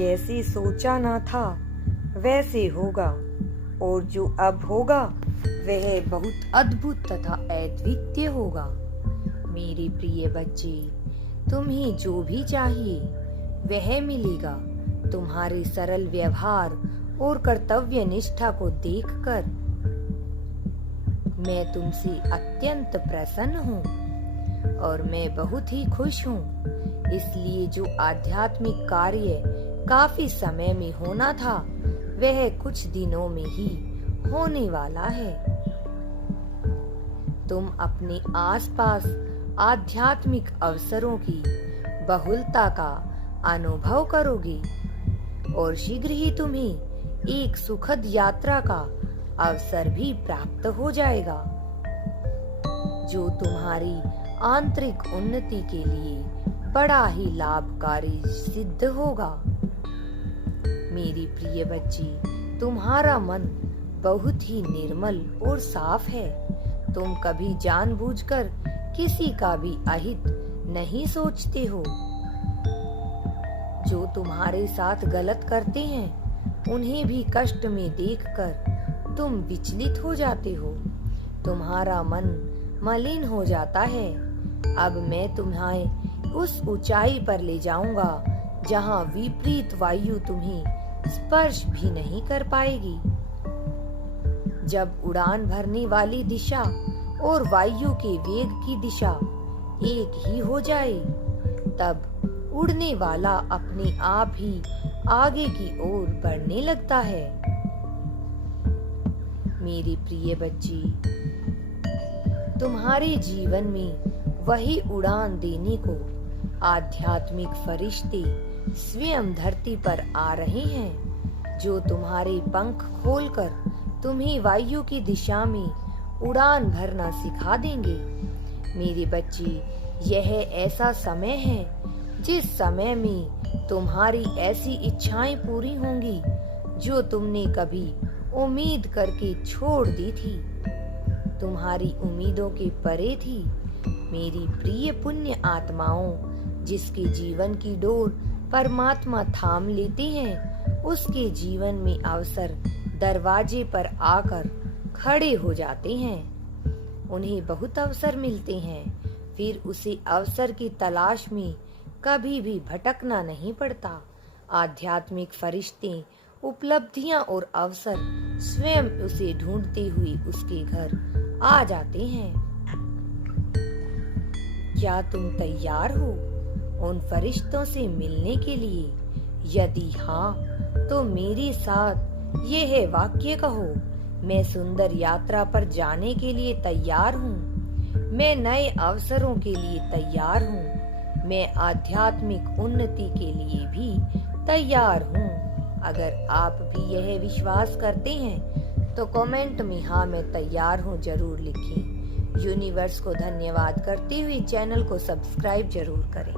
जैसे सोचा ना था वैसे होगा, और जो अब होगा वह बहुत अद्भुत तथा अद्वितीय होगा। मेरे प्रिय बच्चे, तुम्हें जो भी चाहिए वह मिलेगा। तुम्हारे सरल व्यवहार और कर्तव्य निष्ठा को देखकर मैं तुमसे अत्यंत प्रसन्न हूँ और मैं बहुत ही खुश हूँ। इसलिए जो आध्यात्मिक कार्य काफी समय में होना था वह कुछ दिनों में ही होने वाला है। तुम अपने आसपास आध्यात्मिक अवसरों की बहुलता का अनुभव करोगे और शीघ्र ही तुम्हें एक सुखद यात्रा का अवसर भी प्राप्त हो जाएगा, जो तुम्हारी आंतरिक उन्नति के लिए बड़ा ही लाभकारी सिद्ध होगा। मेरी प्रिय बच्ची, तुम्हारा मन बहुत ही निर्मल और साफ है। तुम कभी जानबूझकर किसी का भी अहित नहीं सोचते हो। जो तुम्हारे साथ गलत करते हैं उन्हें भी कष्ट में देखकर तुम विचलित हो जाते हो। तुम्हारा मन मलिन हो जाता है। अब मैं तुम्हें उस ऊंचाई पर ले जाऊंगा जहां विपरीत वायु तुम्हें स्पर्श भी नहीं कर पाएगी। जब उड़ान भरने वाली दिशा और वायु के वेग की दिशा एक ही हो जाए, तब उड़ने वाला अपने आप ही आगे की ओर बढ़ने लगता है। मेरी प्रिय बच्ची, तुम्हारे जीवन में वही उड़ान देने को आध्यात्मिक फरिश्ते स्वयं धरती पर आ रहे हैं, जो तुम्हारे पंख खोलकर तुम्हें वायु की दिशा में उड़ान भरना सिखा देंगे। मेरी बच्ची, यह ऐसा समय है जिस समय में तुम्हारी ऐसी इच्छाएं पूरी होंगी जो तुमने कभी उम्मीद करके छोड़ दी थी, तुम्हारी उम्मीदों के परे थी। मेरी प्रिय पुण्य आत्माओं, जिसके जीवन की डोर परमात्मा थाम लेते हैं, उसके जीवन में अवसर दरवाजे पर आकर खड़े हो जाते हैं। उन्हें बहुत अवसर मिलते हैं, फिर उसे अवसर की तलाश में कभी भी भटकना नहीं पड़ता। आध्यात्मिक फरिश्ते उपलब्धियां और अवसर स्वयं उसे ढूंढते हुए उसके घर आ जाते हैं। क्या तुम तैयार हो उन फरिश्तों से मिलने के लिए? यदि हाँ, तो मेरे साथ यह वाक्य कहो, मैं सुंदर यात्रा पर जाने के लिए तैयार हूँ। मैं नए अवसरों के लिए तैयार हूँ। मैं आध्यात्मिक उन्नति के लिए भी तैयार हूँ। अगर आप भी यह विश्वास करते हैं तो कमेंट में हाँ मैं तैयार हूँ जरूर लिखें। यूनिवर्स को धन्यवाद करते हुए चैनल को सब्सक्राइब जरूर करें।